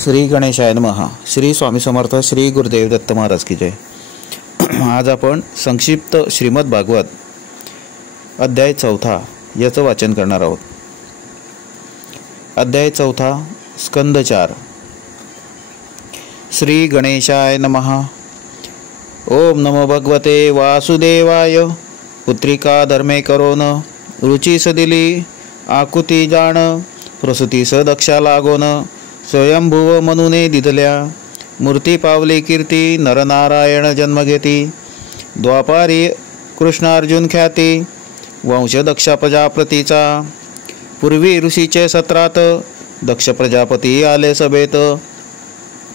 श्री गणेशाय नमः. श्री स्वामी समर्थ. श्री गुरुदेव दत्त महाराज की जय. आज आपण संक्षिप्त श्रीमद भागवत अध्याय 4 याचं वाचन करणार आहोत. अध्याय 4 स्कंद 4. श्री गणेशाय नमः. ओम नमो भगवते वासुदेवाय. पुत्रिका धर्मे करोन रुचीस दिली आकुती जाण प्रसूतीस दक्षा लागोन स्वयंभुव मनुने दिधल्या मूर्ती पावली कीर्ती नरनारायण जन्म घेती द्वापारी कृष्णार्जुन ख्याती वंश दक्ष प्रजापतीचा पूर्वी ऋषीचे सत्रात दक्ष प्रजापती आले सभेत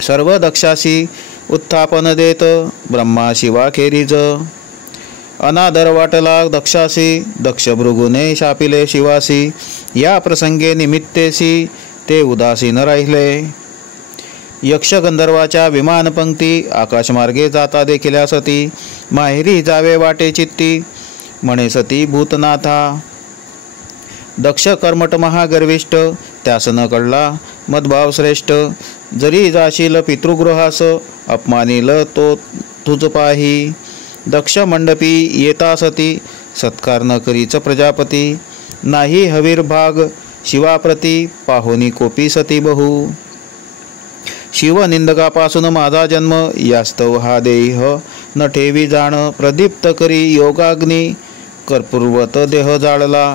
सर्व दक्षासी उत्थापन देत ब्रह्मा शिवा खेरीज अनादर वाटला दक्षासी दक्ष भृगुने शापिले शिवासी या प्रसंगे निमित्तेसी ते उदासीन राहिले. यक्ष गंधर्वाच्या विमान पंक्ती आकाशमार्गे जाता देखिल्या सती माहेरी जावे वाटे चित्ती म्हणे सती भूतनाथा. दक्ष कर्मट महागर्विष्ट त्यास न कळला मदभाव श्रेष्ठ जरी जाशील पितृगृहास अपमानिल तो तुझ पाही. दक्ष मंडपी येता सती सत्कार न करीच प्रजापती नाही हवीर भाग शिवाप्रती पाहोनी कोपी सती बहु. शिवनिंदकापासून माझा जन्म यास्तव हा देह न ठेवी जाण प्रदीप्त करी योगाग्नी कर्पूर्वत देह जाळला.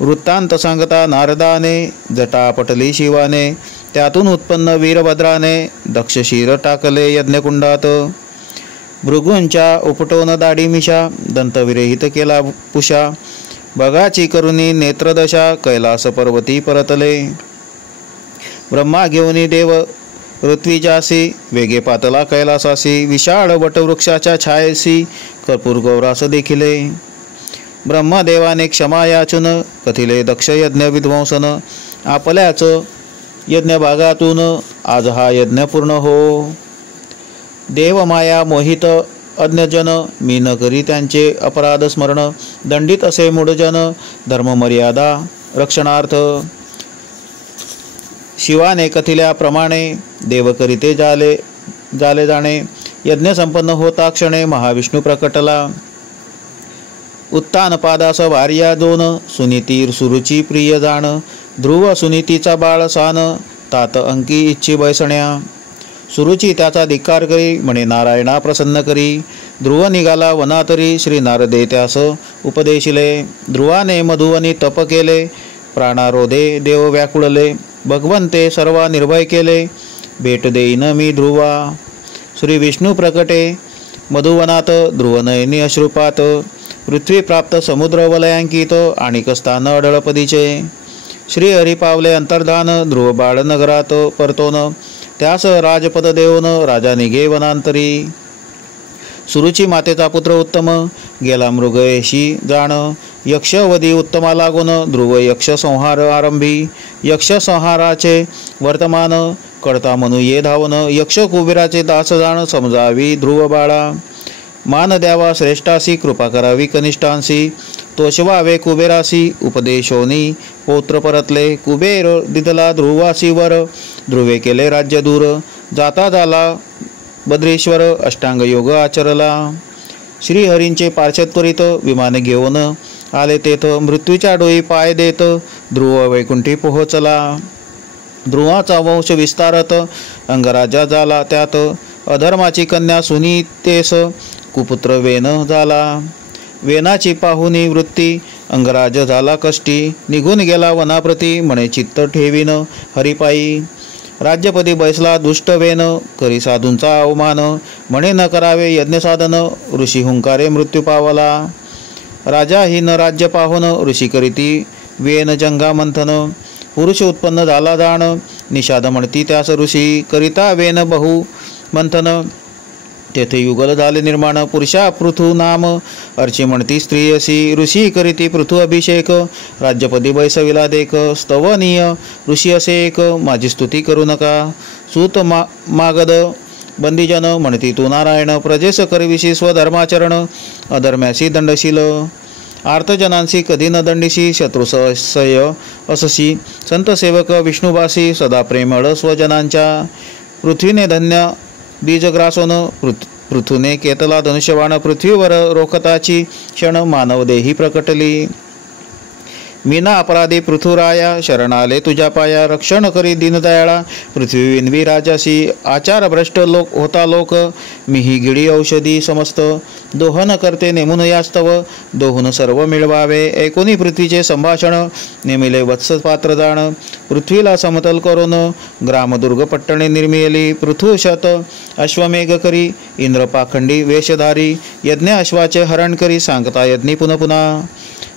वृत्तांत सांगता नारदाने जटा पटली शिवाने त्यातून उत्पन्न वीरभद्राने दक्षशिर टाकले यज्ञकुंडात. भृगूंच्या उपटोन दाढी मिशा दंतविरहित केला पुषा बघाची करुणी नेत्रदशा कैलास पर्वती परतले. ब्रह्मा घेऊनी देव ऋत्विजासी वेगे पातला कैलासासी विशाळ वटवृक्षाच्या छायेसी कर्पूर गौरास देखिले. ब्रह्मदेवाने क्षमा याचून कथिले दक्ष यज्ञ विध्वंसन आपल्याच यज्ञ भागातून आज हा यज्ञ पूर्ण हो. देवमाया मोहित अज्ञजन मी न करी त्यांचे अपराध स्मरण दंडित असे मूढजन धर्ममर्यादा रक्षणार्थ. शिवाने कथिल्याप्रमाणे देव करीते जाले जाणे यज्ञ संपन्न होता क्षणे महाविष्णू प्रकटला. उत्तान पादास भार्या दोन सुनीती सुरुची प्रिय जाण ध्रुव सुनीतीचा बाळ सान तात अंकी इच्छी बैसण्या. सुरुची त्याचा धिक्कार करी म्हणे नारायणा प्रसन्न करी ध्रुव निघाला वनातरी श्री नारदे त्यास उपदेशिले. ध्रुवाने मधुवनी तप केले प्राणारोधे देव व्याकुळले भगवंते सर्वा निर्भय केले भेट देईन मी ध्रुवा. श्री विष्णू प्रकटे मधुवनात ध्रुवनयनी अश्रुपात पृथ्वी प्राप्त समुद्र वलयांकित आणिक स्थान अडळपदीचे. श्री हरी पावले अंतर्धान ध्रुव बाळ नगरात परतोन त्यास राजपद देऊन राजा निघे वनांतरी. सुरुची मातेचा पुत्र उत्तम गेला मृगयशी जाण यक्षवधी उत्तमा लागून ध्रुव यक्ष संहार आरंभी. यक्ष संहाराचे वर्तमान कळता म्हणू ये धावन यक्ष कुबेराचे दास जाण समजावी ध्रुव बाळा. मान द्यावा श्रेष्ठासी कृपा करावी कनिष्ठांसी तोषवावे कुबेरासी उपदेशोनी पौत्र परतले. कुबेर दिदला ध्रुवासीवर ध्रुवे केले राज्य दूर जाता झाला बद्रेश्वर अष्टांग योग आचरला. श्रीहरींचे पार्श्वत त्वरित विमान घेऊन आले तेथ मृत्यूच्या डोई पाय देत ध्रुव वैकुंठी पोहोचला. ध्रुवाचा वंश विस्तारत अंगराजा झाला त्यात अधर्माची कन्या सुनीतेस कुपुत्र वेन झाला. वेनाची पाहुनी वृत्ती अंगराज झाला कष्टी निघून गेला वनाप्रती म्हणे चित्त ठेवीन हरिपायी. राज्यपदी बैसला दुष्ट वेन करी साधूंचा अवमान म्हणे न करावे यज्ञसाधन ऋषी हुंकारे मृत्यू पावला. राजा ही न राज्य पाहून ऋषी करीती वेन जंगा मंथन पुरुष उत्पन्न झाला जाण निषाद म्हणती त्यास ऋषी करिता वेन बहु मंथन. तेथे युगल झाले निर्माण पुरुषा पृथु नाम अर्ची म्हणती स्त्रियसी ऋषी करीती पृथु अभिषेक राज्यपदी बैसविला देख स्तवनीय ऋषी असे एक माझी स्तुती करू नका. सूत मागद बंदीजन म्हणती तू नारायण प्रजेस करविशी स्वधर्माचरण अधर्म्यासी दंडशील. आर्तजनांसी कधी न दंडिसी शत्रुसय अससी संत सेवक विष्णुवासी सदा प्रेमळ स्वजनांच्या पृथ्वीने धन्य बीजग्रासोन पृथूने केतला धनुष्यबाण पृथ्वीवर रोखताची क्षण मानवदेही प्रकटली मीना अपराधी पृथुराया शरणाले तुझ्या पाया रक्षण करी दीनदयाळा पृथ्वी विनवी राजासी आचार भ्रष्ट लोक होता लोक मिही गिडी औषधी समस्त दोहन करते नेमून यास्तव दोहून सर्व मिळवावे ऐकोनी पृथ्वीचे संभाषण नेमिले वत्स पात्र जाण पृथ्वीला समतल करून ग्रामदुर्ग पट्टणे निर्मिली पृथुशत अश्वमेघ करी इंद्र पाखंडी वेशधारी यज्ञ अश्वाचे हरण करी सांगता यज्ञी पुन्हा पुन्हा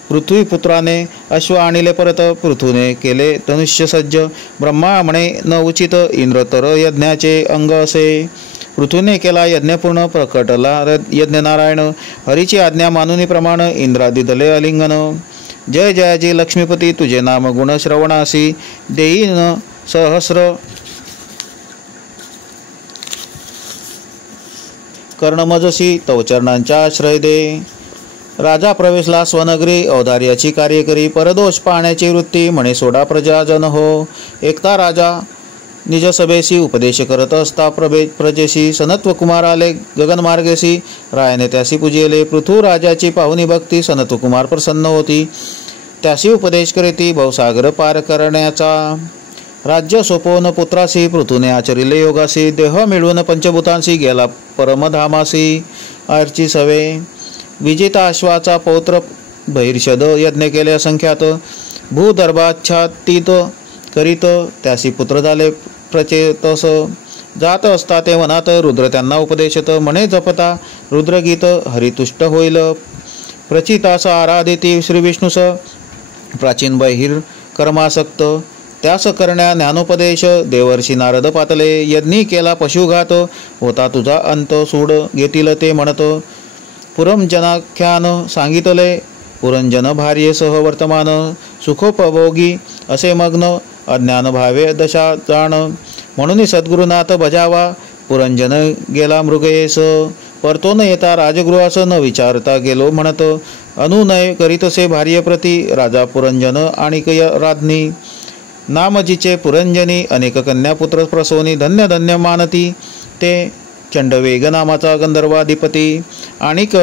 पृथ्वीपुत्राने अश्व आणले परत पृथूने केले धनुष्य सज्ज ब्रह्मा म्हणे न उचित इंद्र तर यज्ञाचे अंग असे पृथूने केला यज्ञ पूर्ण प्रकटला यज्ञ नारायण हरीची आज्ञा मानुनी प्रमाण इंद्रादी दले अलिंगन जय जयाजी लक्ष्मीपती तुझे नाम गुण श्रवणासी देईन सहस्र कर्णमजसी तव चरणांचा आश्रय दे राजा प्रवेशला स्वनगरी औदार्याची कार्य करी परदोष पाहण्याची वृत्ती म्हणे सोडा प्रजाजन हो एकता राजा निज सभेसी उपदेश करत असता प्रजेशी सनत्व कुमार आले गगनमार्गेसी रायाने त्यासी पूजिले पृथू राजाची पाहुणी भक्ती सनत्व कुमार प्रसन्न होती त्यासी उपदेश करीती भवसागर पार करण्याचा राज्य सोपवून पुत्रासी पृथूने आचरिले योगासी देह मिळवून पंचभूतांशी गेला परमधामासी आरची सवे विजेता अश्वाचा पौत्र बहिर्षद यज्ञ केले असंख्यात भूदर्भाच्छादित करीत त्यासी पुत्र झाले प्रचेतस जात असता ते वनात रुद्र त्यांना उपदेशत म्हणे जपता रुद्रगीत हरितुष्ट होईल प्रचितास आराधिती श्री विष्णुस प्राचीन बहिर कर्मासक्त त्यास करण्या ज्ञानोपदेश देवर्षी नारद पातले यज्ञी केला पशुघात होता तुझा अंत सूड घेतील ते म्हणत पुरंजनाख्यान सांगितले पुरंजन भार्येसह वर्तमान सुखोपभोगी असे मग्न अज्ञान भावे दशा जाण म्हणून सद्गुरुनाथ बजावा पुरंजन गेला मृगयेस परतो न येता राजगृहास न विचारता गेलो म्हणत अनुनय करीतसे भार्येप्रती राजा पुरंजन आणिक राज्ञी नामजीचे पुरंजनी अनेक कन्यापुत्र प्रसोनी धन्य धन्य मानती ते चंडवेग नामाचा गंधर्वाधिपती आणिक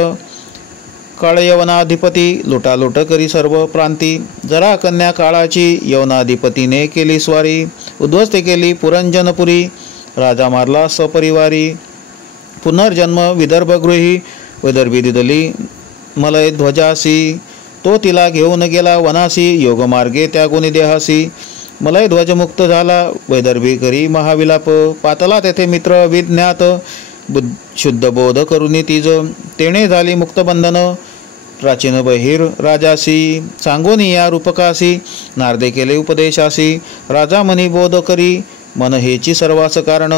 काळयवनाधिपती लुटालुट करी सर्व प्रांती जरा कन्या काळाची यवनाधिपतीने केली स्वारी उद्ध्वस्त केली पुरंजनपुरी राजा मारला सपरिवारी पुनर्जन्म विदर्भगृही विदर्भी दिदली मलय ध्वजासी तो तिला घेऊन गेला वनासी योगमार्गे त्यागुनी देहासी मलय ध्वजमुक्त झाला वैदर्भी करी महाविलाप पातला तेथे मित्र विज्ञात शुद्ध बोध करुनी तीज तेणे झाली मुक्तबंधन प्राचीन बहिर राजासी सांगोनी या रूपकासी नारदे केले उपदेशासी राजा मनी बोध करी मन हेची सर्वास कारण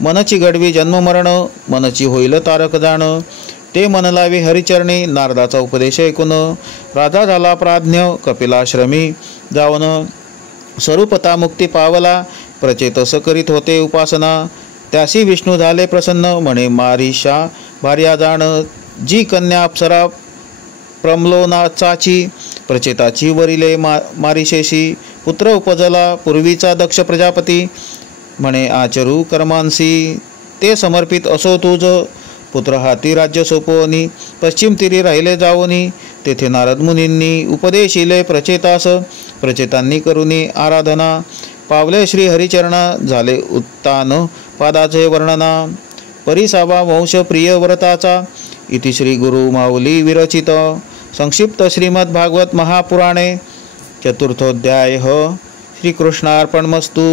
मनची गडवी जन्ममरण मनची होईल तारक जाण ते मन लावी हरिचरणी नारदाचा उपदेश ऐकून राजा झाला प्राज्ञ कपिलाश्रमी जाऊन स्वरूपता मुक्ती पावला प्रचेतस करीत होते उपासना त्यासी विष्णू झाले प्रसन्न म्हणे मारिषा भार्या जाण जी कन्या अप्सरा प्रम्लोनाचाची प्रचेताची वरिले मारिशेशी पुत्र उपजला पूर्वीचा दक्ष प्रजापती म्हणे आचरू कर्मांसी ते समर्पित असो तुझ पुत्र हाती राज्य सोपवनी पश्चिम तीरी राहिले जावनी तेथे नारद मुनींनी उपदेशिले प्रचेतास प्रचेतांनी करुनी आराधना पावले श्री हरिचरणा झाले उत्तान पादाचे वर्णना परिसावा वंश प्रिय व्रताचा इति श्री गुरु माऊली विरचित संक्षिप्त श्रीमद् भागवत महापुराणे चतुर्थोध्याय श्रीकृष्णार्पणमस्तु।